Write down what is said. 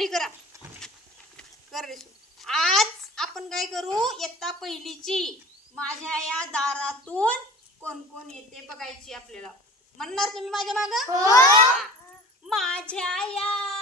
खाली करा. कर रे. आज आपण काय करू, इयत्ता पहिलीची माझ्या या दारातून कोण कोण येते बघायची आपल्याला. म्हणणार तुम्ही माझ्या मागं? माझ्या या